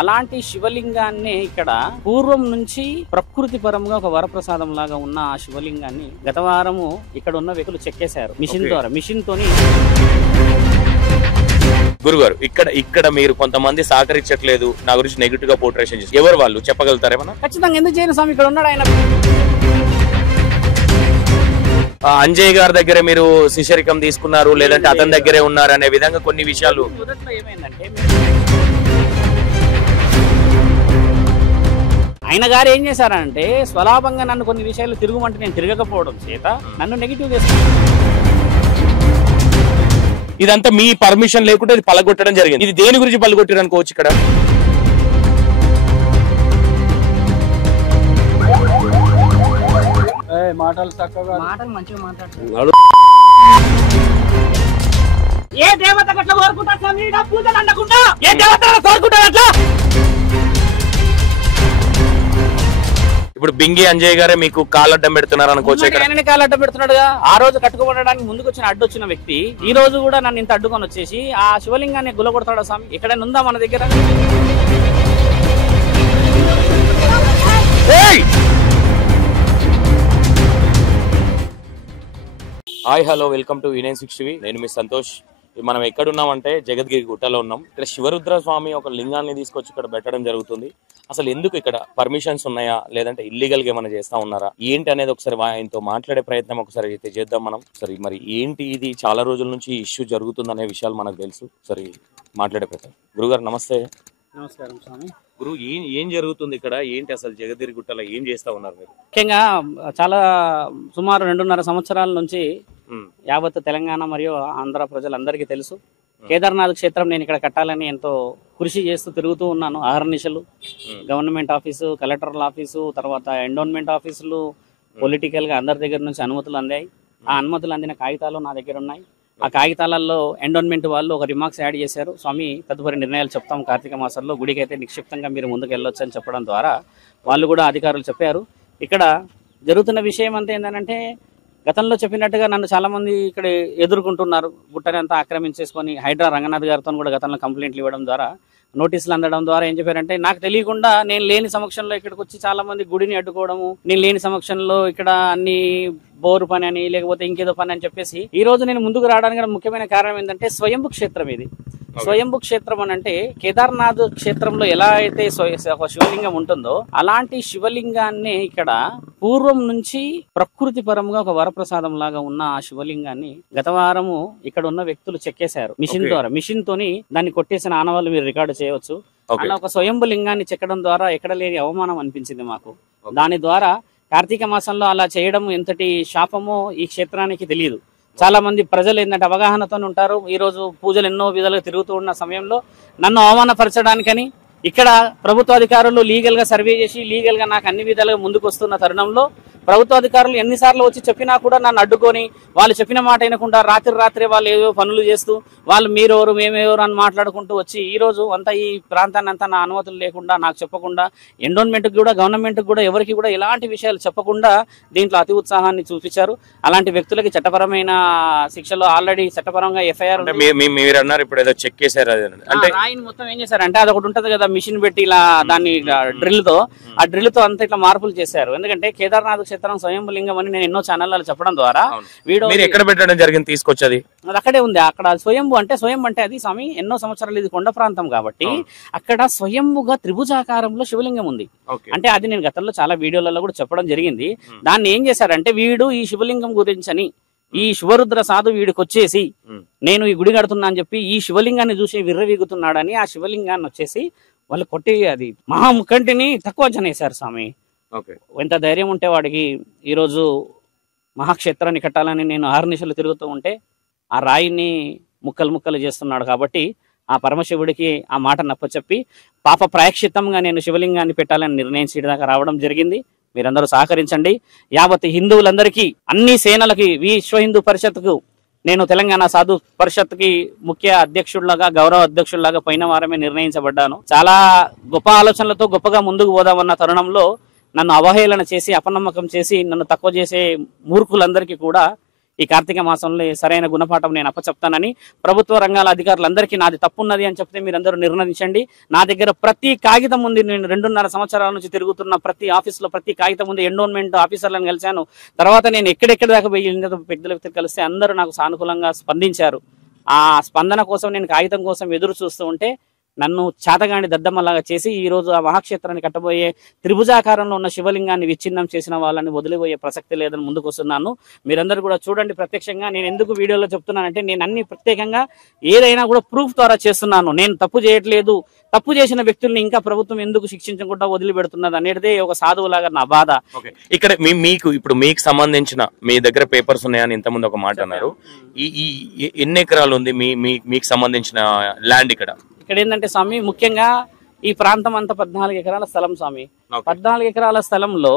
అలాంటి శివలింగాన్ని ఇక్కడ పూర్వం నుంచి ప్రకృతి పరంగా ఒక వరప్రసాదం లాగా ఉన్న ఆ శివలింగాన్ని గత వారము ఇక్కడ ఉన్న వ్యక్తులు చెక్కేశారు మిషన్ ద్వారా. మిషన్ తోని గురుగారు ఇక్కడ మీరు కొంతమంది సహకరించట్లేదు, నా గురించి నెగిటివ్ గా పోర్ట్రేషన్ చేసి ఎవరు వాళ్ళు చెప్పగలుగుతారేమన్నా? ఖచ్చితంగా ఎందుకు చేయను స్వామి, ఇక్కడ ఉన్నాడు ఆయన. అంజయ్ గారి దగ్గర మీరు శిష్యరికం తీసుకున్నారు, లేదంటే అతని దగ్గరే ఉన్నారు అనే విధంగా కొన్ని విషయాలు. మొదట్లో ఏమైందంటే ఆయన గారు ఏం చేశారంటే స్వలాభంగా నన్ను కొన్ని విషయాలు తిరుగుమంటే నేను తిరగకపోవడం చేత నన్ను నెగిటివ్ చేస్తాను. ఇదంతా మీ పర్మిషన్ లేకుండా ఇది పలగొట్టడం జరిగింది. ఇది దేని గురించి పలగొట్టారు అనుకోవచ్చు? ఇక్కడ మాటలు చక్కగా మాటలు మంచిగా మాట్లాడుతున్నారు. ఏ దేవత అట్లా కోరుకుంటారు స్వామి? పూజలు అందకుండా ఏ దేవత కోరుకుంటారు అట్లా? ఇప్పుడు బింగి అంజయ్ గారే మీకు కాలడ్డం పెడుతున్నారు అనుకోవచ్చు. ఇక్కడ కాలడ్డం పెడుతున్నాడుగా. ఆ రోజు కట్టుకోబడడానికి ముందుకు వచ్చిన అడ్డు వచ్చిన వ్యక్తి ఈ రోజు కూడా నన్ను ఇంత అడ్డుకొని వచ్చేసి ఆ శివలింగాన్ని గులగొడతాడా స్వామి? ఇక్కడ ఉందా మన దగ్గర? Hi hello, welcome to E960 TV. నేను మీ సంతోష్. మనం ఎక్కడున్నామంటే జగద్గిరి గుట్టలో ఉన్నాం. ఇక్కడ శివరుద్ర స్వామి ఒక లింగాన్ని తీసుకొచ్చి ఇక్కడ పెట్టడం జరుగుతుంది. అసలు ఎందుకు ఇక్కడ పర్మిషన్స్ ఉన్నాయా, లేదంటే ఇల్లీగల్ గా ఏమైనా చేస్తా ఉన్నారా, ఏంటి అనేది ఒకసారి ఆయనతో మాట్లాడే ప్రయత్నం ఒకసారి అయితే చేద్దాం మనం. సరే, మరి ఏంటి ఇది? చాలా రోజుల నుంచి ఇష్యూ జరుగుతుంది అనే విషయాలు మనకు తెలుసు. సరే, మాట్లాడే ప్రయత్నం. గురుగారు నమస్తే. నమస్కారం స్వామి. గురు, ఏం జరుగుతుంది ఇక్కడ? ఏంటి అసలు జగద్గిరి గుట్టలో ఏం చేస్తా ఉన్నారు మీరు? ముఖ్యంగా చాలా సుమారు 2.5 సంవత్సరాల నుంచి యావత్ తెలంగాణ మరియు ఆంధ్ర ప్రజలందరికీ తెలుసు, కేదార్నాథ్ క్షేత్రం నేను ఇక్కడ కట్టాలని ఎంతో కృషి చేస్తూ తిరుగుతూ ఉన్నాను. అహర్నిశలు గవర్నమెంట్ ఆఫీసు, కలెక్టర్ల ఆఫీసు, తర్వాత ఎండోన్మెంట్ ఆఫీసులు, పొలిటికల్ గా అందరి దగ్గర నుంచి అనుమతులు అందాయి. ఆ అనుమతులు అందిన కాగితాలు నా దగ్గర ఉన్నాయి. ఆ కాగితాలలో ఎండోన్మెంట్ వాళ్ళు ఒక రిమార్క్స్ యాడ్ చేశారు. స్వామి, తదుపరి నిర్ణయాలు చెప్తాం కార్తీక మాసంలో, గుడికి అయితే నిక్షిప్తంగా మీరు ముందుకు వెళ్ళొచ్చు అని చెప్పడం ద్వారా వాళ్ళు కూడా అధికారులు చెప్పారు. ఇక్కడ జరుగుతున్న విషయం అంతా ఏంటంటే గతంలో చెప్పినట్టుగా నన్ను చాలా మంది ఇక్కడ ఎదుర్కొంటున్నారు. గుట్టని అంతా ఆక్రమించేసుకొని హైడ్రా రంగనాథ్ గారితో కూడా గతంలో కంప్లైంట్లు ఇవ్వడం ద్వారా, నోటీసులు అందడం ద్వారా ఏం చెప్పారంటే నాకు తెలియకుండా నేను లేని సమక్షంలో ఇక్కడికి వచ్చి చాలా మంది గుడిని అడ్డుకోవడము, నేను లేని సమక్షంలో ఇక్కడ అన్ని బోరు పని అని లేకపోతే ఇంకేదో పని అని చెప్పేసి ఈ రోజు నేను ముందుకు రావడానికి ముఖ్యమైన కారణం ఏంటంటే స్వయంభు క్షేత్రం ఇది. స్వయంభు క్షేత్రం అని అంటే కేదార్నాథ్ క్షేత్రంలో ఎలా అయితే శివలింగం ఉంటుందో అలాంటి శివలింగాన్ని ఇక్కడ పూర్వం నుంచి ప్రకృతి పరంగా ఒక వరప్రసాదం లాగా ఉన్న ఆ శివలింగాన్ని గత వారము ఇక్కడ ఉన్న వ్యక్తులు చెక్కేశారు మిషన్ ద్వారా. మిషన్ తోని దాన్ని కొట్టేసిన ఆనవాళ్ళు మీరు రికార్డు చేయవచ్చు. అలా ఒక స్వయంభు లింగాన్ని చెక్కడం ద్వారా ఎక్కడ లేని అవమానం అనిపించింది మాకు. దాని ద్వారా కార్తీక మాసంలో అలా చేయడం ఎంతటి శాపమో ఈ క్షేత్రానికి తెలియదు. చాలా మంది ప్రజలు ఏంటంటే అవగాహనతో ఉంటారు. ఈ రోజు పూజలు ఎన్నో విధాలుగా తిరుగుతూ ఉన్న సమయంలో నన్ను అవమానపరచడానికని ఇక్కడ ప్రభుత్వ అధికారులు లీగల్ గా సర్వే చేసి లీగల్ గా నాకు అన్ని విధాలుగా ముందుకు వస్తున్న తరుణంలో ప్రభుత్వ అధికారులు ఎన్నిసార్లు వచ్చి చెప్పినా కూడా నన్ను అడ్డుకొని వాళ్ళు చెప్పిన మాట వినకుండా రాత్రి వాళ్ళు ఏవో పనులు చేస్తూ వాళ్ళు మీరెవరు మేమెవరు అని మాట్లాడుకుంటూ వచ్చి ఈ రోజు అంతా ఈ ప్రాంతాన్ని అంతా నా అనుమతులు లేకుండా నాకు చెప్పకుండా ఎండోన్మెంట్ కూడా గవర్నమెంట్ కూడా ఎవరికి కూడా ఎలాంటి విషయాలు చెప్పకుండా దీంట్లో అతి ఉత్సాహాన్ని చూపించారు. అలాంటి వ్యక్తులకి చట్టపరమైన శిక్షలు ఆల్రెడీ చట్టపరంగా ఎఫ్ఐఆర్ మీరు అన్నారు. ఇప్పుడు ఏదో చెక్ చేశారు అంటే రాయిని మొత్తం ఏం చేశారంటే అది ఒకటి ఉంటది కదా మిషన్ పెట్టి ఇలా దాన్ని డ్రిల్ తో అంత ఇట్లా మార్పులు చేశారు. ఎందుకంటే కేదార్నాథ్ క్షేత్రం స్వయంభులింగం అని నేను ఎన్నో ఛానళ్ళలో చెప్పడం ద్వారా వీడియో ఎక్కడ పెట్టడం జరిగింది తీసుకొచ్చేది అది అక్కడే ఉంది. అక్కడ స్వయంభు అంటే అది స్వామి ఎన్నో సంవత్సరాలు ఇది కొండ ప్రాంతం కాబట్టి అక్కడ స్వయంభుగా త్రిభుజాకారంలో శివలింగం ఉంది. అంటే అది నేను గతంలో చాలా వీడియోలలో కూడా చెప్పడం జరిగింది. దాన్ని ఏం చేశారంటే వీడు ఈ శివలింగం గురించి అని ఈ శివరుద్ర సాధు వీడికి వచ్చేసి నేను ఈ గుడి కడుతున్నా అని చెప్పి ఈ శివలింగాన్ని చూసి విర్రవీగుతున్నాడని ఆ శివలింగాన్ని వచ్చేసి వాళ్ళు కొట్టి అది మహాముఖంటిని తక్కువ జనేశారు స్వామి. ఎంత ధైర్యం ఉంటే వాడికి ఈరోజు మహాక్షేత్రాన్ని కట్టాలని నేను ఆర్నిశలు తిరుగుతూ ఉంటే ఆ రాయిని ముక్కలు చేస్తున్నాడు. కాబట్టి ఆ పరమశివుడికి ఆ మాట నప్పచెప్పి పాప ప్రాయశ్చిత్తంగా నేను శివలింగాన్ని పెట్టాలని నిర్ణయించేదాకా రావడం జరిగింది. మీరందరూ సహకరించండి. యావత్ హిందువులందరికీ అన్ని సేనలకి విశ్వ హిందూ పరిషత్కు నేను తెలంగాణ సాధు పరిషత్కి ముఖ్య అధ్యక్షుడిలాగా గౌరవ అధ్యక్షుడిలాగా పోయిన వారమే నిర్ణయించబడ్డాను. చాలా గొప్ప ఆలోచనలతో గొప్పగా ముందుకు పోదామన్న తరుణంలో నన్ను అవహేళన చేసి అపనమ్మకం చేసి నన్ను తక్కువ చేసే మూర్ఖులందరికీ కూడా ఈ కార్తీక మాసంలో సరైన గుణపాఠం నేను అప్పచెప్తానని ప్రభుత్వ రంగాల అధికారులందరికీ నాది తప్పున్నది అని చెప్తే మీరందరూ నిర్ణయించండి. నా దగ్గర ప్రతి కాగితం ఉంది. నేను 2.5 సంవత్సరాల నుంచి తిరుగుతున్న ప్రతి ఆఫీస్లో ప్రతి కాగితం ఉంది. ఎండోన్మెంట్ ఆఫీసర్లను కలిశాను. తర్వాత నేను ఎక్కడెక్కడ దాకా పోయి పెద్ద వ్యక్తులు కలిస్తే అందరూ నాకు సానుకూలంగా స్పందించారు. ఆ స్పందన కోసం నేను కాగితం కోసం ఎదురు చూస్తూ ఉంటే నన్ను చాతగాని దద్దమ్మలాగా చేసి ఈ రోజు ఆ మహాక్షేత్రాన్ని కట్టబోయే త్రిభుజాకారంలో ఉన్న శివలింగాన్ని విచ్ఛిన్నం చేసిన వాళ్ళని వదిలిపోయే ప్రసక్తి లేదని ముందుకు వస్తున్నాను. మీరందరూ కూడా చూడండి ప్రత్యక్షంగా. నేను ఎందుకు వీడియోలో చెప్తున్నానంటే నేను అన్ని ప్రత్యేకంగా ఏదైనా కూడా ప్రూఫ్ ద్వారా చేస్తున్నాను. నేను తప్పు చేయట్లేదు. తప్పు చేసిన వ్యక్తుల్ని ఇంకా ప్రభుత్వం ఎందుకు శిక్షించకుండా వదిలిపెడుతున్నది అనేదే ఒక సాధువులాగా నా బాధ. ఇక్కడ మీకు సంబంధించిన మీ దగ్గర పేపర్స్ ఉన్నాయని ఇంతకుముందు ఒక మాట అన్నారు. ఈ ఎన్ని ఎకరాలు ఉంది మీకు సంబంధించిన ల్యాండ్? ఇక్కడ ఏంటంటే స్వామి ముఖ్యంగా ఈ ప్రాంతం అంతా 14 ఎకరాల స్థలం స్వామి. 14 ఎకరాల స్థలంలో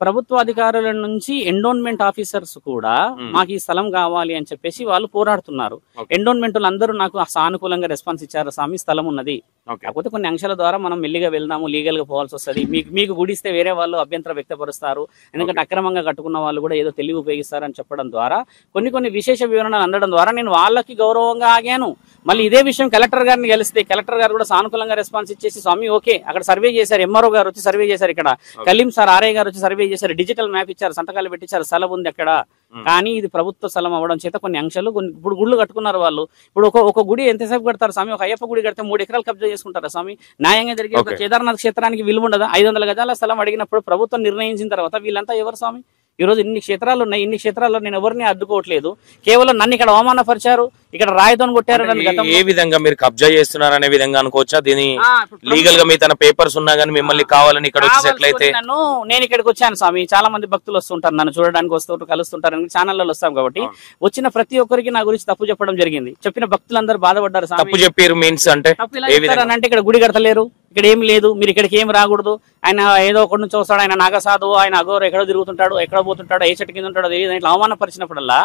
ప్రభుత్వ అధికారుల నుంచి ఎండోన్మెంట్ ఆఫీసర్స్ కూడా మాకు ఈ స్థలం కావాలి అని చెప్పేసి వాళ్ళు పోరాడుతున్నారు. ఎండోన్మెంట్ అందరూ నాకు సానుకూలంగా రెస్పాన్స్ ఇచ్చారు. స్వామి స్థలం ఉన్నది, కాకపోతే కొన్ని అంశాల ద్వారా మనం మెల్లిగా వెళ్దాము, లీగల్ గా పోవాల్సి వస్తుంది. మీకు గుడిస్తే వేరే వాళ్ళు అభ్యంతరం వ్యక్తపరుస్తారు. ఎందుకంటే అక్రమంగా కట్టుకున్న వాళ్ళు కూడా ఏదో తెలివి ఉపయోగిస్తారని చెప్పడం ద్వారా కొన్ని విశేష వివరణలు అందడం ద్వారా నేను వాళ్ళకి గౌరవంగా ఆగాను. మళ్ళీ ఇదే విషయం కలెక్టర్ గారిని కలిస్తే కలెక్టర్ గారు కూడా సానుకూలంగా రెస్పాన్స్ ఇచ్చేసి స్వామి ఓకే అక్కడ సర్వే చేశారు. ఎంఆర్ఓ గారు వచ్చి సర్వే చేశారు. ఇక్కడ కలీం సార్ ఆర్ఐ గారు వచ్చి సర్వే చేశారు. డిజిటల్ మ్యాప్ ఇచ్చారు, సంతకాలు పెట్టించారు, స్థలం ఉంది అక్కడ. కానీ ఇది ప్రభుత్వ స్థలం అవ్వడం చేత కొన్ని అంశాలు ఇప్పుడు గుళ్ళు కట్టుకున్నారు వాళ్ళు. ఇప్పుడు ఒక గుడి ఎంతసేపు కడతారు స్వామి? ఒక అయ్యప్ప గుడి కడితే 3 ఎకరాలు కబ్జా చేసుకుంటారా స్వామి? న్యాయంగా జరిగే కేదార్నాథ్ క్షేత్రానికి విలువ ఉండదా? 500 గజాల స్థలం అడిగినప్పుడు ప్రభుత్వం నిర్ణయించిన తర్వాత వీళ్ళంతా ఎవరు స్వామి? ఈ రోజు ఇన్ని క్షేత్రాలు ఉన్నాయి. ఇన్ని క్షేత్రాల్లో నేను ఎవరిని అడ్డుకోవట్లేదు. కేవలం నన్ను ఇక్కడ అవమానపరిచారు, ఇక్కడ రాయితో కొట్టారు. ఏ విధంగా మీరు కబ్జా చేస్తున్నారు అనే విధంగా అనుకోవచ్చా? దీని లీగల్ గా మీ తన పేపర్స్ ఉన్నా కానీ మిమ్మల్ని కావాలని ఇక్కడ వచ్చి సెటిల్ అయితే నేను ఇక్కడికి వచ్చాను స్వామి. చాలా మంది భక్తులు వస్తుంటారు, నన్ను చూడడానికి వస్తుంటారు, కలుస్తుంటారు. ఛానల్లో వస్తాం కాబట్టి వచ్చిన ప్రతి ఒక్కరికి నా గురించి తప్పు చెప్పడం జరిగింది. చెప్పిన భక్తులందరూ బాధపడ్డారు. తప్పు చెప్పారు మీన్స్ అంటే ఇక్కడ గుడి కడతలేరు, ఇక్కడ ఏం లేదు, మీరు ఇక్కడికి ఏం రాకూడదు. ఆయన ఏదో ఒకటి నుంచి వస్తాడు, ఆయన నాగసాధు, ఆయన అగోరు, ఎక్కడో తిరుగుతుంటాడు, ఎక్కడ పోతుంటాడు, ఏ చెట్టు కింద ఉంటాడో తెలియదు. ఇట్లా అవమానపరిచినప్పుడల్లా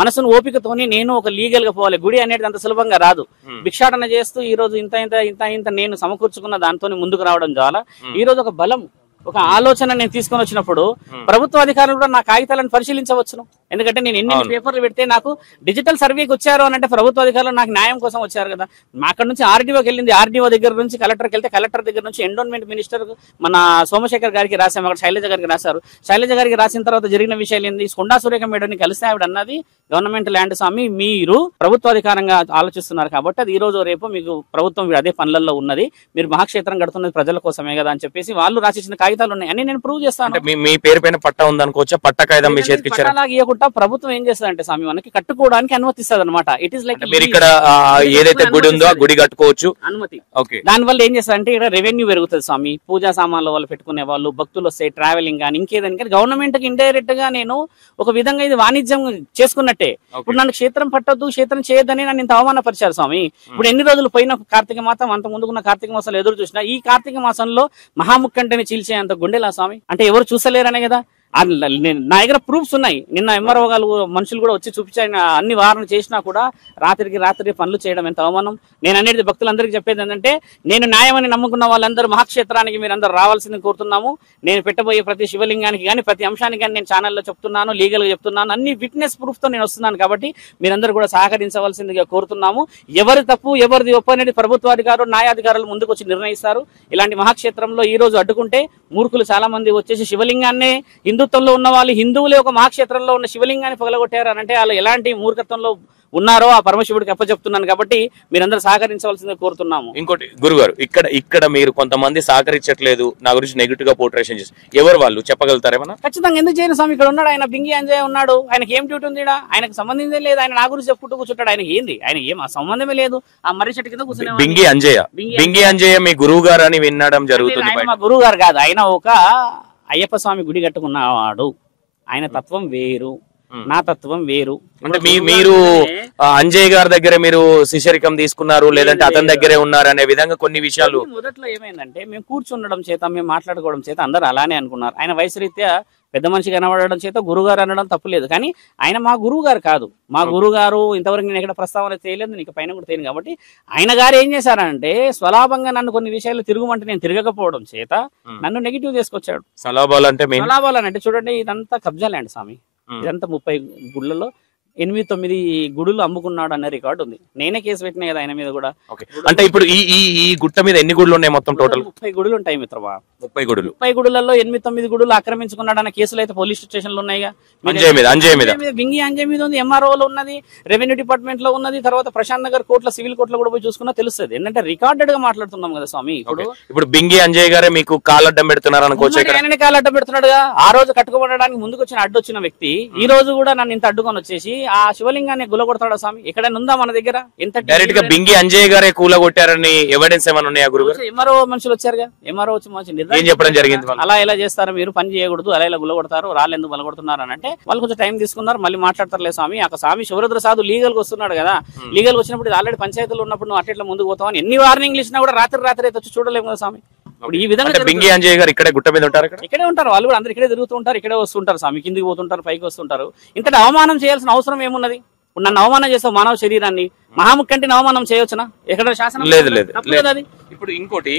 మనసును ఓపికతోని నేను ఒక లీగల్ గా పోవాలి. గుడి అనేది అంత సులభంగా రాదు. భిక్షాటన చేస్తూ ఈ రోజు ఇంత నేను సమకూర్చుకున్న దాంతో ముందుకు రావడం ద్వారా ఈ రోజు ఒక బలం, ఒక ఆలోచన నేను తీసుకొని వచ్చినప్పుడు ప్రభుత్వ అధికారులు కూడా నా కాగితాలను పరిశీలించవచ్చును. ఎందుకంటే నేను ఎన్ని పేపర్లు పెడితే నాకు డిజిటల్ సర్వేకి వచ్చారు అని అంటే ప్రభుత్వ అధికారులు నాకు న్యాయం కోసం వచ్చారు కదా. అక్కడ నుంచి ఆర్డీఓకి వెళ్ళింది, ఆర్డీఓ దగ్గర నుంచి కలెక్టర్కి వెళ్తే కలెక్టర్ దగ్గర నుంచి ఎండోన్మెంట్ మినిస్టర్ మన సోమశేఖర్ గారికి రాసాము. అక్కడ శైలజ గారికి రాశారు. శైలజ గారికి రాసిన తర్వాత జరిగిన విషయాలు ఏంది? కొండా సురేఖ మేడంని కలిస్తే ఆవిడ అన్నది గవర్నమెంట్ ల్యాండ్ స్వామి, మీరు ప్రభుత్వ అధికారంగా ఆలోచిస్తున్నారు కాబట్టి అది ఈ రోజు రేపు మీకు ప్రభుత్వం అదే పనులలో ఉన్నది, మీరు మహాక్షేత్రం కడుతున్నది ప్రజల కోసమే కదా అని చెప్పేసి వాళ్ళు రాసిచ్చిన కాగితాలు ఉన్నాయి అని నేను ప్రూవ్ చేస్తాను. మీ పేరు పైన పట్టా ఉందనుకోవచ్చా? పట్ట కాగితం మీ చేతికి ఇచ్చారు. ఇవ్వకుండా ప్రభుత్వం ఏం చేస్తుందంటే స్వామి మనకి కట్టుకోవడానికి అనుమతిస్తుంది అనమాట. ఇట్ ఈస్ లైక్ మీరు ఇక్కడ ఏదైతే గుడి ఉందో ఆ గుడి కట్టుకోవచ్చు అనుమతి. దాని వల్ల ఏం చేస్తారంటే ఇక్కడ రెవెన్యూ పెరుగుతుంది స్వామి. పూజా సామాన్లు వాళ్ళు పెట్టుకునే వాళ్ళు, భక్తులు వస్తాయి, ట్రావెలింగ్ కానీ ఇంకేదని. కానీ గవర్నమెంట్ కి ఇండైరెక్ట్ గా నేను ఒక విధంగా ఇది వాణిజ్యం చేసుకున్నట్టే. ఇప్పుడు నన్ను క్షేత్రం పట్టద్దు, క్షేత్రం చేయొద్దని నన్ను ఇంత అవమానపరిచారు స్వామి. ఇప్పుడు ఎన్ని రోజులు పోయిన కార్తీక మాసం, అంత ముందుకున్న కార్తీక మాసాలు ఎదురు చూసినా ఈ కార్తీక మాసంలో మహాముక్కంటని చీల్చేంత గుండెలా స్వామి? అంటే ఎవరు చూసలేరనే కదా. నా దగ్గర ప్రూఫ్స్ ఉన్నాయి. నిన్న ఎంఆర్ఓ గారు మనుషులు కూడా వచ్చి చూపించారు. అన్ని వారణ చేసినా కూడా రాత్రి పనులు చేయడం ఎంత అవమానం. నేను అనేది భక్తులందరికీ చెప్పేది ఏంటంటే నేను న్యాయమని నమ్ముకున్న వాళ్ళందరూ మహాక్షేత్రానికి మీరు అందరూ రావాల్సింది కోరుతున్నాము. నేను పెట్టబోయే ప్రతి శివలింగానికి కానీ ప్రతి అంశానికి కానీ నేను ఛానల్లో చెప్తున్నాను, లీగల్ గా చెప్తున్నాను, అన్ని విట్నెస్ ప్రూఫ్ తో నేను వస్తున్నాను. కాబట్టి మీరందరూ కూడా సహకరించవలసిందిగా కోరుతున్నాము. ఎవరి తప్పు ఎవరిది ఒప్పు అనేది ప్రభుత్వాధికారులు, న్యాయాధికారులు ముందుకు వచ్చి నిర్ణయిస్తారు. ఇలాంటి మహాక్షేత్రంలో ఈ రోజు అడ్డుకుంటే మూర్ఖులు చాలా మంది వచ్చేసి శివలింగాన్నే హిందుత్వంలో ఉన్న వాళ్ళు హిందువులే ఒక మహాక్షేత్రంలో ఉన్న శివలింగాన్ని పగలగొట్టారు అని అంటే వాళ్ళు ఎలాంటి మూర్ఖత్వంలో ఉన్నారో ఆ పరమశివుడికి అప్పచెప్తున్నాను. కాబట్టి మీరందరూ సహకరించవలసిందిగా కోరుతున్నాము. ఇంకోటి గురుగారు, ఇక్కడ మీరు కొంతమంది సహకరించట్లేదు, నా గురించి నెగిటివ్ గా పోర్ట్రేషన్ చేసి ఎవరు వాళ్ళు చెప్పగలుగుతారేమన్నా? ఖచ్చితంగా ఎందుకు చేయను స్వామి. ఇక్కడ ఉన్నాడు ఆయన బింగి అంజయ్ ఉన్నాడు. ఆయనకి ఏం డ్యూటీ ఉంది? ఆయనకు సంబంధించే లేదు. ఆయన నా గురించి చెప్పుకుంటూ కూర్చుంటాడు. ఆయనకి ఏంది? ఆయన ఏం సంబంధమే లేదు. ఆ మర్రి చెట్టు కింద కూర్చుని బింగి అంజయ్య మీ గురువు గారు అని వినడం జరుగుతుంది. ఆయన మా గురువు గారు కాదు, ఆయన ఒక అయ్యప్ప స్వామి గుడి కట్టుకున్నవాడు. ఆయన తత్వం వేరు, నా తత్వం వేరు. అంటే మీరు అంజయ్ గారి దగ్గర మీరు శిష్యరికం తీసుకున్నారు, లేదంటే అతని దగ్గరే ఉన్నారు అనే విధంగా కొన్ని విషయాలు మొదట్లో ఏమైందంటే మేము కూర్చుండడం చేత, మేము మాట్లాడుకోవడం చేత అందరూ అలానే అనుకున్నారు. ఆయన వయసు రీత్యా పెద్ద మనిషి కనబడడం చేత గురుగారు అనడం తప్పులేదు. కానీ ఆయన మా గురువు గారు కాదు. మా గురువు గారు ఇంతవరకు నేను ఎక్కడ ప్రస్తావన చేయలేదు, నీకు పైన కూడా తెలియదు. కాబట్టి ఆయన గారు ఏం చేశారంటే స్వలాభంగా నన్ను కొన్ని విషయాలు తిరుగుమంటే నేను తిరగకపోవడం చేత నన్ను నెగిటివ్ చేసుకొచ్చాడు. సలాబాలు అంటే సలాబాలు అంటే చూడండి, ఇదంతా కబ్జా ల్యాండ్ స్వామి. ఇదంతా 30 గుళ్ళలో 8-9 గుడులు అమ్ముకున్నాడు అనే రికార్డు ఉంది. నేనే కేసు పెట్టినా కదా ఆయన మీద కూడా. అంటే ఇప్పుడు ఈ గుట్ట మీద ఎన్ని గుడులు ఉన్నాయి మొత్తం టోటల్? 30 గుడులు ఉంటాయి మిత్రమా. 30 గుడులు. 30 గుడులలో 8-9 గుడులు ఆక్రమించుకున్నాడు అన్న కేసులు అయితే పోలీస్ స్టేషన్ లో ఉన్నాయిగా. అంజయ్ మీద బింగి అంజయ్ మీద ఉంది, ఎంఆర్ఓలో ఉన్నది, రెవెన్యూ డిపార్ట్మెంట్ లో ఉన్నది, తర్వాత ప్రశాంత్ నగర్ కోర్టులో సివిల్ కోర్టులో కూడా పోయి చూసుకున్నా తెలుస్తుంది. ఏంటంటే రికార్డెడ్ గా మాట్లాడుతున్నాం కదా స్వామి. ఇప్పుడు బింగి అంజయ్ గారే మీకు కాలడ్డం పెడుతున్నారు అనుకోవచ్చు. ఆయననే కాలడ్డం పెడుతున్నాడుగా. ఆ రోజు కట్టుకోబడడానికి ముందుకు వచ్చిన అడ్డొచ్చిన వ్యక్తి ఈ రోజు కూడా నన్ను ఇంత అడ్డుకొని వచ్చేసి ఆ శివలింగాన్ని గులగొడతాడా స్వామి? ఎక్కడైనా ఉందా మన దగ్గర? ఎంత డైరెక్ట్ గా బింగి అంజయ్ గారే కూలగొట్టారని ఎవిడెన్స్ ఏమైనా ఉన్నాయా గురుగారు? ఎంఆర్ఓ మనుషులు వచ్చారుగా, ఎంఆర్ఓ వచ్చి మంచి ఏం చెప్పడం జరిగింది? అలా ఎలా చేస్తారు మీరు, పని చేయకూడదు, అలా ఇలా గులగొడతారు, రాళ్ళు ఎందుకు బలగొడుతున్నారు అని అంటే వాళ్ళు కొంచెం టైం తీసుకున్నారు. మళ్ళీ మాట్లాడతారులే స్వామి. ఆ స్వామి శివరుద్ర సాధు లీగల్ గా వస్తున్నాడు కదా, లీగల్ వచ్చినప్పుడు ఇది ఆల్రెడీ పంచాయతీలో ఉన్నప్పుడు నువ్వు అట్లా ముందుకు పోతావు అని ఎన్ని వార్నింగ్లు ఇచ్చినా కూడా రాత్రి అయితే వచ్చి చూడలేము కదా స్వామి. ఇప్పుడు ఈ విధంగా బింగి అంజయ్ గారు ఇక్కడే గుట్ట మీద ఉంటారు, ఇక్కడే ఉంటారు, వాళ్ళు కూడా అందరు ఇక్కడే తిరుగుతూ ఉంటారు, ఇక్కడే వస్తుంటారు స్వామి. కిందికి పోతుంటారు, పైకి వస్తుంటారు. ఇంతటి అవమానం చేయాల్సిన అవసరం ఏమున్నది? ఇప్పుడు నన్ను అవమానం చేస్తావు మానవ శరీరాన్ని, మహాముఖంటిని అవమానం చేయొచ్చునా? ఎక్కడ శాసనం లేదు. ఇప్పుడు ఇంకోటి,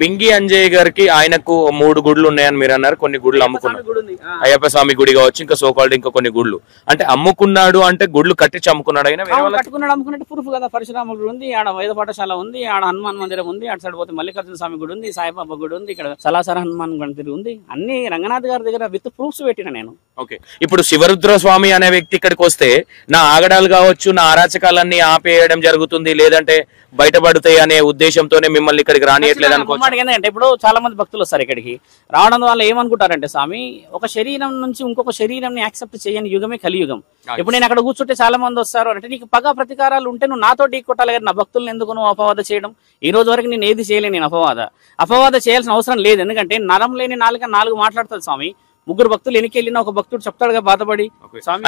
బింగి అంజయ్ గారికి ఆయనకు 3 గుడులు ఉన్నాయని మీరు అన్నారు, కొన్ని గుడులు అమ్ముకున్నారు. అయ్యప్ప స్వామి గుడి కావచ్చు, ఇంకా సోకాల్డ్ ఇంకా కొన్ని గుడులు. అంటే అమ్ముకున్నాడు అంటే గుడులు కట్టించి అమ్ముకున్నాడు అయినా కట్టుకున్నాడు, అమ్ముకున్నట్టు ప్రూఫ్ కదా. పరశురామ గుడి ఉంది, ఆడ వేద పాఠశాల ఉంది, ఆడ హనుమాన్ మందిరం ఉంది, అటు సైడ్ పోతే మల్లికార్జున స్వామి గుడి ఉంది, సాయిబాబా గుడి ఉంది, ఇక్కడ సలాసర హనుమాన్ గణపతి ఉంది. అన్ని రంగనాథ్ గారి దగ్గర విత్ ప్రూఫ్స్ పెట్టిన నేను. ఓకే, ఇప్పుడు శివరుద్ర స్వామి అనే వ్యక్తి ఇక్కడికి వస్తే నా ఆగడాలు కావచ్చు, నా అరాచకాలన్నీ ఆపేయడం జరుగుతుంది, లేదంటే బయటపడతాయి అనే ఉద్దేశంతోనే మిమ్మల్ని ఇక్కడికి రానియట్లేదు అనుకోవచ్చు. ఏంటంటే ఇప్పుడు చాలా మంది భక్తులు వస్తారు ఇక్కడికి. రావడం వల్ల ఏమనుకుంటారంటే స్వామి, ఒక శరీరం నుంచి ఇంకొక శరీరం యాక్సెప్ట్ చేయని యుగమే కలియుగం. ఇప్పుడు నేను అక్కడ కూర్చుంటే చాలా మంది వస్తారు అంటే నీకు పగ ప్రతీకారాలు ఉంటే నువ్వు నాతో ఢీ కొట్టాలి కదా, నా భక్తులను ఎందుకు నువ్వు అపవాద చేయడం? ఈ రోజు వరకు నేను ఏది చేయలేను, నేను అపవాద చేయాల్సిన అవసరం లేదు. ఎందుకంటే నరం లేని 4 మాట్లాడుతుంది స్వామి. 3 భక్తులు ఎన్నికెళ్ళినా ఒక భక్తుడు చెప్తాడుగా బాధపడి.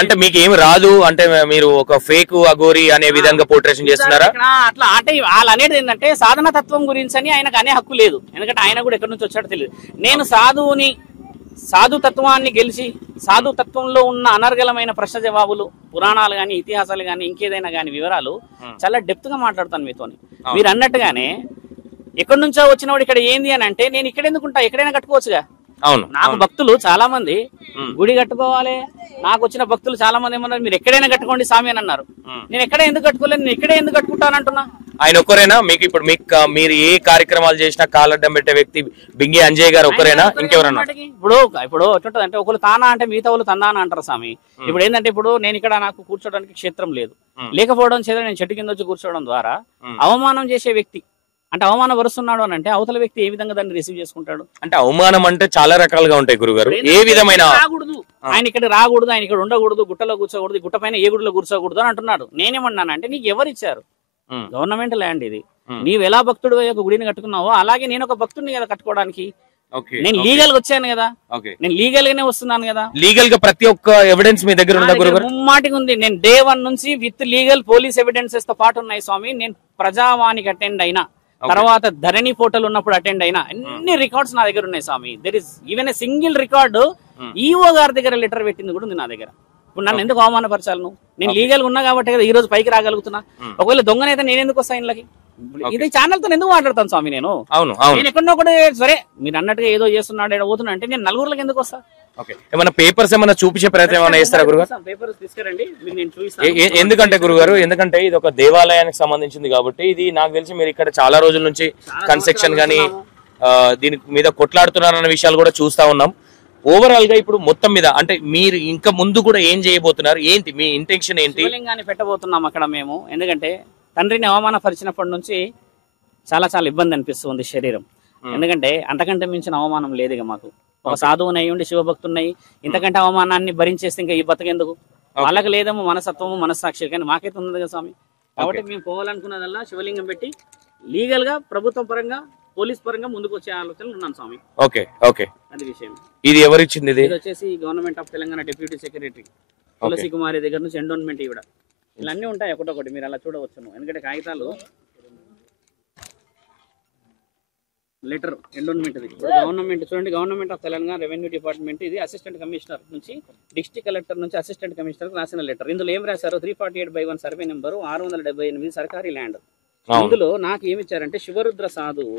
అంటే మీకు ఏమి రాదు అంటే మీరు ఒక ఫేక్ అఘోరి అనే విధంగా పోర్ట్రేషన్ చేస్తున్నారా? అట్లా అంటే వాళ్ళు అనేది ఏంటంటే సాధన తత్వం గురించి అని ఆయనకు అనే హక్కు లేదు. ఎందుకంటే ఆయన కూడా ఎక్కడి నుంచి వచ్చాడో తెలియదు. నేను సాధు తత్వాన్ని గెలిచి సాధు తత్వంలో ఉన్న అనర్గళమైన ప్రశ్న జవాబులు, పురాణాలు గాని, ఇతిహాసాలు గాని, ఇంకేదైనా గాని వివరాలు చాలా డెప్త్ గా మాట్లాడతాను మీతో. మీరు అన్నట్టుగానే ఎక్కడి నుంచో వచ్చినవాడు ఇక్కడ ఏంది అని అంటే నేను ఇక్కడ ఎందుకుంటా, ఎక్కడైనా కట్టుకోవచ్చుగా. అవును, నాకు భక్తులు చాలా మంది గుడి కట్టుకోవాలి, నాకు వచ్చిన భక్తులు చాలా మంది ఏమన్నారు మీరు ఎక్కడైనా కట్టుకోండి స్వామి అని అన్నారు. నేను ఎక్కడ ఎందుకు కట్టుకోలేదు, నేను ఇక్కడే ఎందుకు కట్టుకుంటానంటున్నా. ఆయన ఒక్కరేనా మీకు? ఇప్పుడు మీరు ఏ కార్యక్రమాలు చేసినా కాలడ్డం పెట్టే వ్యక్తి బింగి అంజయ్ గారు ఒక్కరేనా, ఇంకెవరన్నా? ఇప్పుడు అంటే ఒకరు తానా అంటే మిగతా వాళ్ళు తందానా అంటారు స్వామి. ఇప్పుడు ఏంటంటే ఇప్పుడు నేను ఇక్కడ నాకు కూర్చోడానికి క్షేత్రం లేదు, లేకపోవడం చేత నేను చెట్టు కింద వచ్చి కూర్చోవడం ద్వారా అవమానం చేసే వ్యక్తి అంటే అవమానం వరుస్తున్నాడు అని అంటే అవతల వ్యక్తి ఏ విధంగా దాన్ని రిసీవ్ చేసుకుంటాడు? అంటే అవమానం అంటే చాలా రకాలుగా ఉంటాయి గురుగారు. ఏ విధమైన రాకూడదు, ఆయన ఇక్కడ రాకూడదు, ఆయన ఇక్కడ ఉండకూడదు, గుట్టలో కూర్చోకూడదు, గుట్ట పైన ఏ గుడిలో కూర్చోకూడదు అని అంటున్నాడు. నేనేమన్నానంటే నీకు ఎవరు ఇచ్చారు? గవర్నమెంట్ ల్యాండ్ ఇది. నీవు ఎలా భక్తుడు ఒక గుడిని కట్టుకున్నావో అలాగే నేను ఒక భక్తుడిని కదా కట్టుకోవడానికి. నేను లీగల్ గా వచ్చాను కదా, నేను లీగల్ గానే వస్తున్నాను కదా. లీగల్ గా ప్రతి ఒక్క ఎవిడెన్స్ మీ దగ్గర ఉందా గురుగారు? ముమ్మాటికి ఉంది. నేను డే 1 నుంచి విత్ లీగల్ పోలీస్ ఎవిడెన్సెస్ తో పాటు ఉన్నాయి స్వామి. నేను ప్రజావానికి అటెండ్ అయినా, తర్వాత ధరణి పోర్టల్ ఉన్నప్పుడు అటెండ్ అయినా అన్ని రికార్డ్స్ నా దగ్గర ఉన్నాయి స్వామి. There is even a single record EO గారి దగ్గర లెటర్ పెట్టింది కూడా ఉంది నా దగ్గర. ఇప్పుడు నన్ను ఎందుకు అవమానపరచాలి నువ్వు? నేను లీగల్ గా ఉన్నా కాబట్టి కదా ఈ రోజు పైకి రాగలుగుతున్నా. ఒకవేళ దొంగనైతే నేను ఎందుకు వస్తాను ఇళ్ళకి? ఇది ఛానల్ తో ఎందుకు మాట్లాడతాను స్వామి? నేను ఎక్కడో కూడా సరే మీరు అన్నట్టుగా ఏదో చేస్తున్నాడు ఏదో పోతున్నా అంటే నేను నలుగురులకు ఎందుకు వస్తా? ఏమైనా పేపర్స్ ఏమైనా చూపించే ప్రయత్నం ఏమైనా చేస్తారా గురుగారు? పేపర్స్ తీసుకురండి, నేను చూపిస్తాను. ఎందుకంటే గురుగారు, ఎందుకంటే ఇది ఒక దేవాలయానికి సంబంధించింది కాబట్టి ఇది నాకు తెలిసి మీరు ఇక్కడ చాలా రోజుల నుంచి కన్స్ట్రక్షన్ గానీ దీని మీద కొట్లాడుతున్నారన్న విషయాలు కూడా చూస్తా ఉన్నాం. ఓవరాల్ గా ఇప్పుడు మొత్తం మీద అంటే మీరు ఇంకా ముందు కూడా ఏం చేయబోతున్నారు, ఏంటి మీ ఇంటెన్షన్ ఏంటి? శివలింగాన్ని పెట్టబోతున్నాం అక్కడ మేము. ఎందుకంటే తండ్రిని అవమానపరిచినప్పటి నుంచి చాలా ఇబ్బంది అనిపిస్తుంది శరీరం. ఎందుకంటే అంతకంటే మించిన అవమానం లేదు ఇక మాకు. ఒక సాధువుని అయ్యి ఉండి శివభక్తున్నాయి, ఇంతకంటే అవమానాన్ని భరించేస్తే ఇంకా ఈ బతకెందుకు? వాళ్ళకి లేదేమో మనసత్వము మనస్సాక్షి, కానీ మాకైతే ఉంది కదా స్వామి. కాబట్టి మేము పోవాలనుకున్నదల్లా శివలింగం పెట్టి లీగల్ గా ప్రభుత్వం పరంగా పోలీస్ పరంగా ముందుకు వచ్చే ఆలోచనలు ఉన్నాను స్వామి. ఓకే ఓకే, అది విషయం. ఇది ఎవరిచ్చింది? ఇది వచ్చేసి government of Telangana deputy secretary Tulasi Kumari దగ్గర నుంచి ఎండోన్మెంట్ ఇవ్వడం. ఇలా అన్ని ఉంటాయి ఒకటొకటి, మీరు అలా చూడవచ్చును. ఎందుకంటే కాగితాలు లెటర్ ఎండోన్మెంట్ గవర్నమెంట్ చూడండి, government of Telangana revenue department. ఇది అసిస్టెంట్ కమిషనర్ నుంచి డిస్ట్రిక్ట్ కలెక్టర్ నుంచి అసిస్టెంట్ కమిషనర్ రాసిన లెటర్. ఇందులో ఏం రాశారు? 348/1 సర్వే నెంబరు 678 సర్కారీ ల్యాండ్. ఇందులో నాకు ఏమి ఇచ్చారంటే శివరుద్ర సాధువు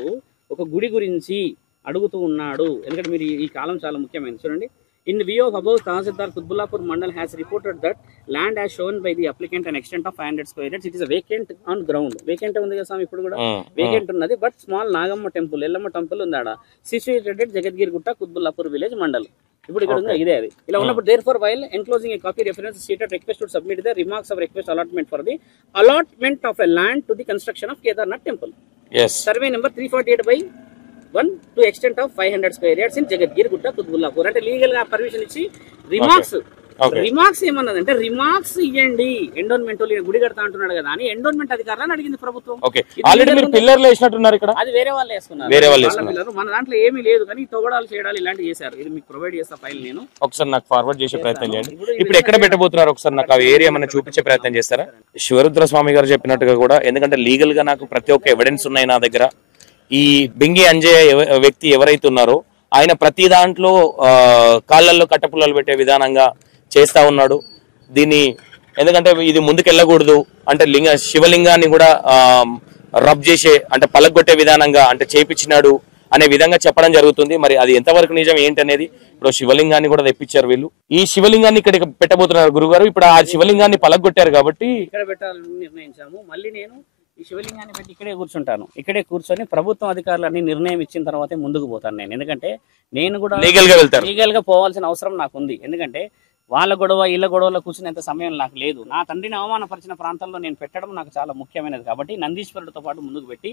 ఒక గుడి గురించి అడుగుతూ ఉన్నాడు. ఎందుకంటే మీరు ఈ కాలం చాలా ముఖ్యమైనది. చూడండి, In view of above, Tahsildar Kutbulapur Mandal has reported that land as shown by the applicant an extent of 500 square yards. It is a vacant on ground. Vacant ఉంది కదా స్వామి ఇప్పుడు కూడా వేకెంట్ ఉన్నది. But small Nagamma temple, Yellamma temple ఉంది ఆడ. Situated at Jagadgirigutta Qutbullapur village mandal. ఇప్పుడు ఇక్కడ ఉంది ఇదే అది. ఇలా ఉన్నప్పుడు therefore while enclosing a copy reference stated request to submit the remarks of request allotment for the allotment of a land to the construction of Kedarnath temple. Yes. Survey number 348/1 to extent of 500 square yards in Jagadgirigutta, Kutbulapur. అంటే legal గా permission ఇచ్చి remarks ఏమన్నదంటే remarks ఇవ్వండి endowment గుడి కడతా అంటున్నాడు కదా అని endowment అధికారులను అడిగింది ప్రభుత్వం. ఆల్రెడీ మీరు పిల్లర్లు వేసినట్టున్నారు ఇక్కడ. అది వేరే వాళ్ళు వేసుకున్నారు. మన దాంట్లో ఏమీ లేదు కానీ తవ్వడాలు చేయడాలు ఇలాంటివి చేశారు. ఇది మీకు ప్రొవైడ్ చేస్తా ఫైల్ నేను ఒకసారి నాకు ఫార్వర్డ్ చేసే ప్రయత్నం చేయండి. ఇప్పుడు ఎక్కడ పెట్టబోతున్నారు ఒకసారి నాకు ఆ ఏరియా మనం చూపించే ప్రయత్నం చేస్తారా? శివరుద్ర స్వామి గారు చెప్పినట్టుగా కూడా ఎందుకంటే లీగల్ గా నాకు ప్రతి ఒక్క ఎవిడెన్స్ ఉన్నాయి నా దగ్గర. ఈ బింగి అంజయ్య వ్యక్తి ఎవరైతే ఉన్నారో ఆయన ప్రతి దాంట్లో కాళ్ళల్లో కట్టపుల్లలు పెట్టే విధానంగా చేస్తా ఉన్నాడు దీన్ని. ఎందుకంటే ఇది ముందుకెళ్ళకూడదు అంటే శివలింగాన్ని కూడా రబ్ చేసే అంటే పలగొట్టే విధానంగా అంటే చేపించినాడు అనే విధంగా చెప్పడం జరుగుతుంది. మరి అది ఎంతవరకు నిజం ఏంటి అనేది ఇప్పుడు శివలింగాన్ని కూడా తెప్పించారు వీళ్ళు. ఈ శివలింగాన్ని ఇక్కడ పెట్టబోతున్నారు గురుగారు. ఇప్పుడు ఆ శివలింగాన్ని పలగొట్టారు కాబట్టి ఇక్కడ పెట్టాలని నిర్ణయించాము. మళ్ళీ నేను ఈ శివలింగాన్ని పెట్టి ఇక్కడే కూర్చుంటాను. ఇక్కడే కూర్చొని ప్రభుత్వం అధికారులన్నీ నిర్ణయం ఇచ్చిన తర్వాతే ముందుకు పోతాను నేను. ఎందుకంటే నేను కూడా లీగల్ గా పోవాల్సిన అవసరం నాకు ఉంది. ఎందుకంటే వాళ్ళ గొడవ వీళ్ళ గొడవలో కూర్చునేంత సమయం నాకు లేదు. నా తండ్రిని అవమానపరిచిన ప్రాంతంలో నేను పెట్టడం నాకు చాలా ముఖ్యమైనది. కాబట్టి నందీశ్వరుడితో పాటు ముందుకు పెట్టి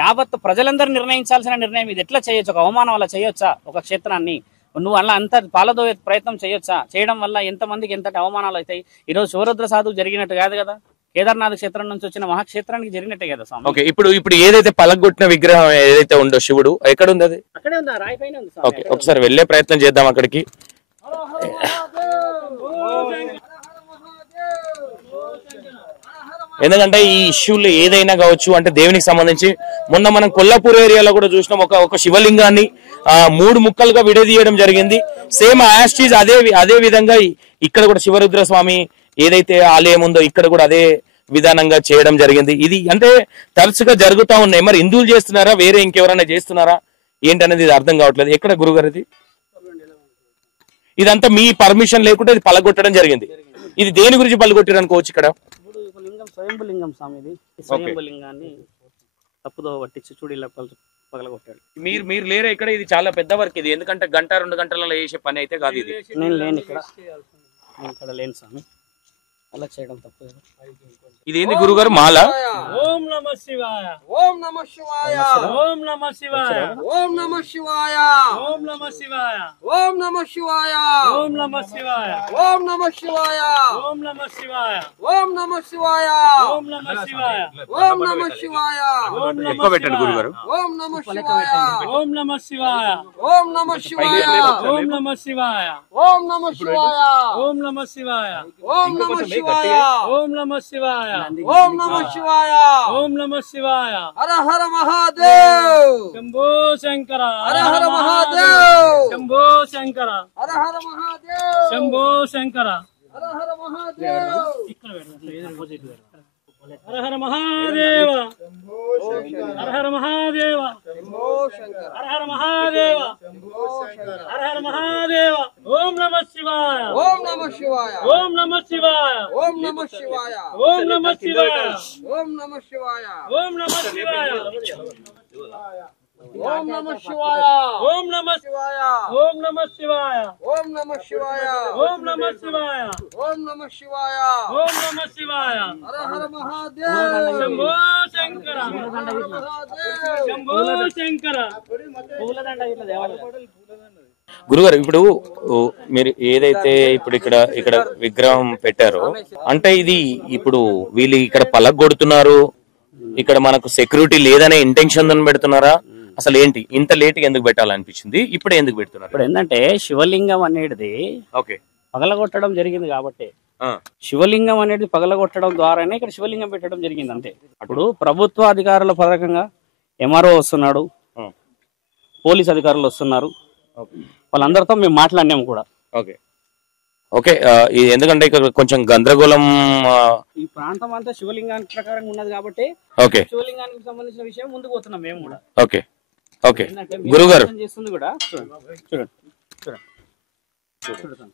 యావత్ ప్రజలందరూ నిర్ణయించాల్సిన నిర్ణయం ఇది. ఎట్లా చేయొచ్చు? ఒక అవమానం వల్ల చేయొచ్చా ఒక క్షేత్రాన్ని? నువ్వు అలా అంత పాలదోయే ప్రయత్నం చేయొచ్చా? చేయడం వల్ల ఎంతమందికి ఎంతటి అవమానాలు అవుతాయి? ఈరోజు శివరుద్ర సాధువు జరిగినట్టు కాదు కదా, కేదార్నాథ్ క్షేత్రం నుంచి వచ్చిన మహాక్షేత్రానికి జరిగినట్టే కదా స్వామి. ఓకే, ఇప్పుడు ఏదైతే పలగొట్టిన విగ్రహం ఏదైతే ఉందో శివుడు ఎక్కడ ఉంది? అది అక్కడే ఉంది, రాయి పైన ఉంది. ఓకే, ఒకసారి వెళ్ళే ప్రయత్నం చేద్దాం అక్కడికి. ఎందుకంటే ఈ ఇష్యూలు ఏదైనా కావచ్చు అంటే దేవునికి సంబంధించి మొన్న మనం కొల్లాపూర్ ఏరియాలో కూడా చూసినాం. ఒక శివలింగాన్ని 3 ముక్కలుగా విడదీయడం జరిగింది. సేమ్ యాస్టీజ్ అదే విధంగా ఇక్కడ కూడా శివరుద్ర స్వామి ఏదైతే ఆలయం ఉందో ఇక్కడ కూడా అదే విధానంగా చేయడం జరిగింది. ఇది అంటే తరచుగా జరుగుతూ ఉన్నాయి. మరి హిందువులు చేస్తున్నారా వేరే ఇంకెవరైనా చేస్తున్నారా ఏంటనేది ఇది అర్థం కావట్లేదు. ఎక్కడ గురుగారిది? ఇదంతా మీ పర్మిషన్ లేకుండా ఇది పలగొట్టడం జరిగింది. ఇది దేని గురించి పలగొట్టారు అనుకోవచ్చు? ఇక్కడ స్వయంభులింగం స్వామి, ఇది స్వయంభులింగాన్ని తప్పుదో పట్టించి చూడిలా పగలగొట్టాడు. మీరు లేరా ఇక్కడ? ఇది చాలా పెద్ద వర్క్ ఇది. ఎందుకంటే 1-2 గంటలలో చేసే పని అయితే కాదు ఇది. నేను లేను ఇక్కడ లేను స్వామి. అలా చేయడం తప్పు. ఇదేంది గురుగారు? మాల? ఓం నమః శివాయ, ఓం నమః శివాయ, ఓం నమః శివాయ, ఓం నమః శివాయ, ఓం నమః శివాయ, ఓం నమః శివాయ, ఓం నమః శివాయ, ఓం నమః శివాయ, ఓం నమః శివాయ, ఓం నమః శివాయ, ఓం నమః శివాయ, ఓం నమః శివాయ, ఎక్కువ పెట్టండి గురుగారు. ఓం నమః శివాయ, ఓం నమః శివాయ, ఓం నమః శివాయ, ఓం నమః శివాయ, ఓం నమః శివాయ, ఓం నమః శివాయ, ఓం నమః శివాయ, ఓం నమః శివాయ, ఓం నమః శివాయ, ఓం నమః శివాయ. హర హర మహాదేవ్, శంభో శంకర, హర హర మహాదేవ్, శంభో శంకర, హర హర మహాదేవ్, శంభో శంకర, హర హర మహాదేవ్, హర హర మహాదేవ, హర హర మహాదేవ, హర హర మహాదేవ, హర హర మహాదేవ. ఓం నమః శివాయ, ఓం నమః శివాయ, ఓం నమః శివాయ, ఓం నమః శివాయ, ఓం నమః శివాయ, ఓం నమః శివాయ, ఓం నమః శివాయ, ఓం నమః శివాయ, ఓం నమః శివాయ, ఓం నమః శివాయ, ఓం నమః శివాయ, ఓం నమః శివాయ, ఓం నమః శివాయ, ఓం నమః శివాయ. హర హర మహాదేవ్, శంభో శంకర, హర హర మహాదేవ్, శంభో శంకర. పూలదండ ఇట్లా దేవాలి. గురుగారు ఇప్పుడు మీరు ఏదైతే ఇప్పుడు ఇక్కడ విగ్రహం పెట్టారో అంటే ఇది ఇప్పుడు వీళ్ళు ఇక్కడ పలగొడుతున్నారు, ఇక్కడ మనకు సెక్యూరిటీ లేదనే ఇంటెన్షన్ తో పెడుతున్నారా? అసలు ఏంటి ఇంత లేట్ గా ఎందుకు పెట్టాలనిపించింది? ఇప్పుడు ఎందుకు పెడుతున్నారు? ఇప్పుడు ఏంటంటే శివలింగం అనేది పగలగొట్టడం జరిగింది కాబట్టి శివలింగం అనేది పగలగొట్టడం ద్వారానే ఇక్కడ శివలింగం పెట్టడం జరిగింది అంతే. అప్పుడు ప్రభుత్వ అధికారుల పరంగా ఎంఆర్ఓ వస్తున్నాడు, పోలీస్ అధికారులు వస్తున్నారు, వాళ్ళందరితో మేము మాట్లాడినాము కూడా. ఓకే, ఎందుకంటే ఇక్కడ కొంచెం గందరగోళం ఈ ప్రాంతం అంతా శివలింగానికి ప్రకారంగా ఉన్నది కాబట్టి శివలింగానికి సంబంధించిన విషయం ముందుకు పోతున్నాం మేము కూడా. ఓకే ఓకే గురుగారు చేస్తుంది కూడా చూడండి చూడండి చూడండి చూడు.